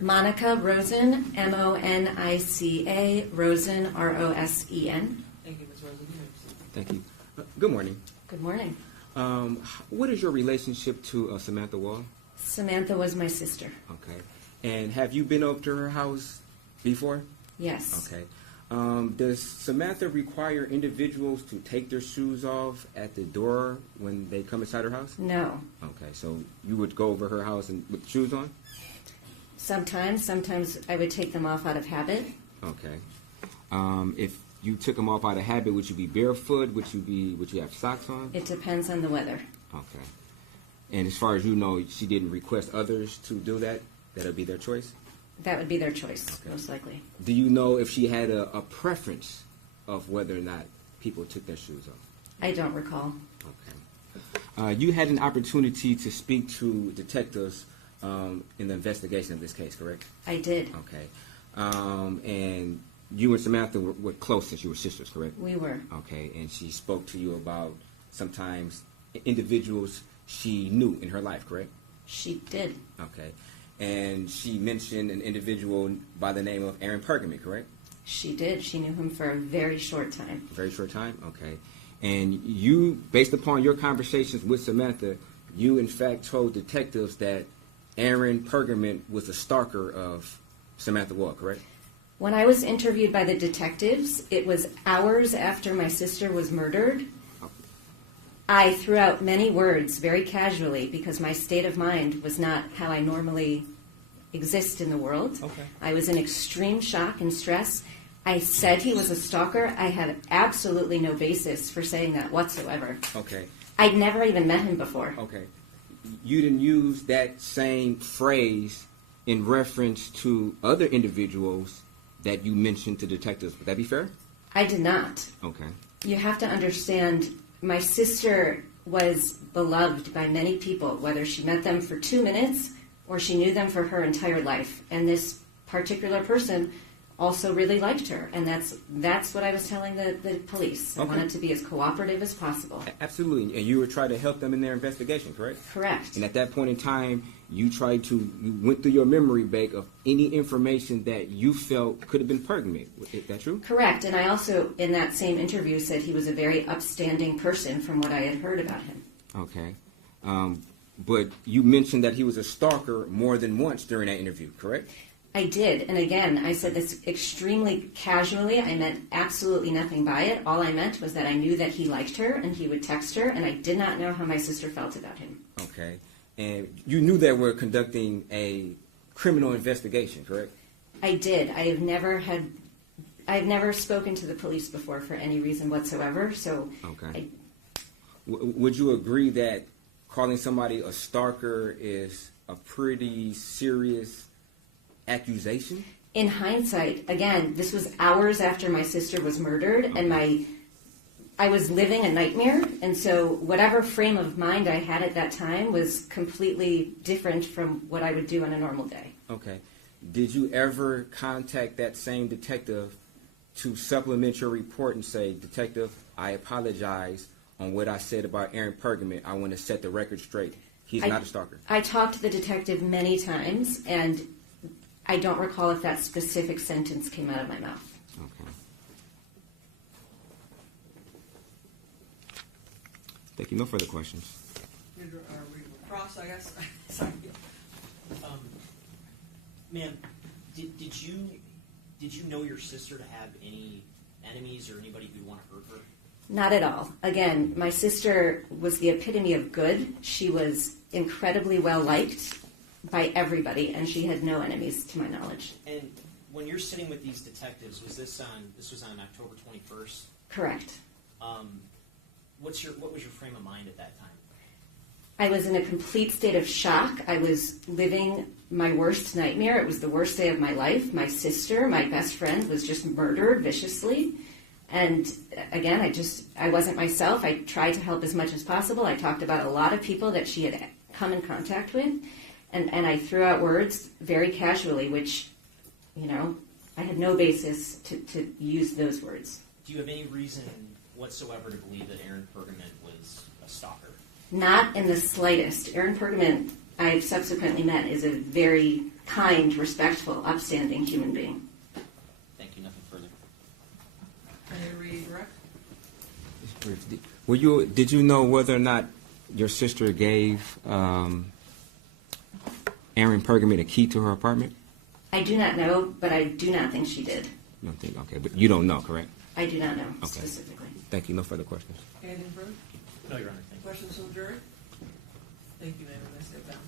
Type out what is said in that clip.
Monica Rosen, M-O-N-I-C-A, Rosen, R-O-S-E-N. Thank you, Ms. Rosen. Thank you. Good morning. Good morning. What is your relationship to Samantha Woll? Samantha was my sister. Okay. And have you been up to her house before? Yes. Okay. Does Samantha require individuals to take their shoes off at the door when they come inside her house? No. Okay, so you would go over her house and with shoes on? Sometimes I would take them off out of habit. Okay. If you took them off out of habit, would you be barefoot? Would you have socks on? It depends on the weather. Okay. And as far as you know, she didn't request others to do that? That'll be their choice? That would be their choice, Okay. most likely. Do you know if she had a preference of whether or not people took their shoes off? I don't recall. Okay. You had an opportunity to speak to detectives in the investigation of this case, correct? I did. Okay. And you and Samantha were close since you were sisters, correct? We were. Okay. And she spoke to you about sometimes individuals she knew in her life, correct? She did. Okay. And she mentioned an individual by the name of Aaron Pergament, correct? She did. She knew him for a very short time. A very short time? Okay. And you, based upon your conversations with Samantha, you in fact told detectives that Aaron Pergament was a stalker of Samantha Woll, correct? When I was interviewed by the detectives, it was hours after my sister was murdered. I threw out many words very casually because my state of mind was not how I normally exist in the world. Okay. I was in extreme shock and stress. I said he was a stalker. I had absolutely no basis for saying that whatsoever. Okay. I'd never even met him before. Okay. You didn't use that same phrase in reference to other individuals that you mentioned to detectives. Would that be fair? I did not. Okay. You have to understand, my sister was beloved by many people, whether she met them for 2 minutes or she knew them for her entire life. And this particular person also really liked her. And that's what I was telling the police. I Okay. wanted to be as cooperative as possible. Absolutely. And you were trying to help them in their investigation, correct? Correct. And at that point in time, you went through your memory bank of any information that you felt could have been pertinent. Is that true? Correct. And I also, in that same interview, said he was a very upstanding person from what I had heard about him. Okay. But you mentioned that he was a stalker more than once during that interview, correct? I did. And again, I said this extremely casually. I meant absolutely nothing by it. All I meant was that I knew that he liked her and he would text her, and I did not know how my sister felt about him. Okay. And you knew that we're conducting a criminal investigation, correct? I did. I've never spoken to the police before for any reason whatsoever. So, okay. Would you agree that calling somebody a stalker is a pretty serious accusation? In hindsight, again, this was hours after my sister was murdered, and I was living a nightmare, and so whatever frame of mind I had at that time was completely different from what I would do on a normal day. Okay. Did you ever contact that same detective to supplement your report and say, Detective, I apologize on what I said about Aaron Pergament. I want to set the record straight. He's not a stalker. I talked to the detective many times, and I don't recall if that specific sentence came out of my mouth. Okay. Thank you. No further questions. Cross, I guess. Sorry. Ma'am, did you know your sister to have any enemies or anybody who'd want to hurt her? Not at all. Again, my sister was the epitome of good. She was incredibly well liked by everybody, and she had no enemies, to my knowledge. And when you're sitting with these detectives, this was on October 21st? Correct. What was your frame of mind at that time? I was in a complete state of shock. I was living my worst nightmare. It was the worst day of my life. My sister, my best friend, was just murdered viciously. And again, I wasn't myself. I tried to help as much as possible. I talked about a lot of people that she had come in contact with. And I threw out words very casually, which, I had no basis to use those words. Do you have any reason whatsoever to believe that Aaron Pergament was a stalker? Not in the slightest. Aaron Pergament I've subsequently met is a very kind, respectful, upstanding human being. Thank you. Nothing further. Can you redirect? Just brief. Did you know whether or not your sister gave Aaron Pergament a key to her apartment? I do not know, but I do not think she did. You don't think? Okay, but you don't know, correct? I do not know Okay. specifically. Thank you. No further questions. Anything further? No, Your Honor. Thank you. Questions from the jury? Thank you, ma'am. Let's get down.